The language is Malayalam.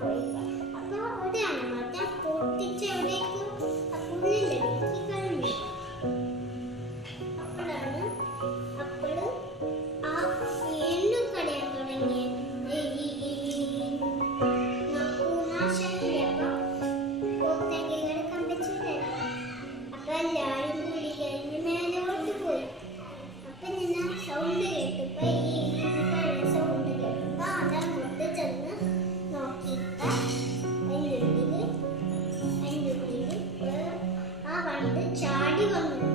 പോയി. അപ്പൊ ഒരു അനമത്തെ പൊട്ടിച്ചെവിടേക്ക് ആ പുല്ലിന്റെ വീട്ടിൽ കളഞ്ഞു. അപ്പോഴാണ് ആ വീണ്ടും കടയാൻ തുടങ്ങി. അപ്പൊ എല്ലാരും കൂടി കഴിഞ്ഞ് മേലോട്ട് പോയി. അപ്പൊ ഞാൻ സൗണ്ട് കേട്ടപ്പോ സൗണ്ട് കേട്ടപ്പോ അതങ്ങോട്ട് ചെന്ന് നോക്കിയിട്ട് അതിൻ്റെ ഉള്ളില് ആ വണ്ട് ചാടി വന്നു.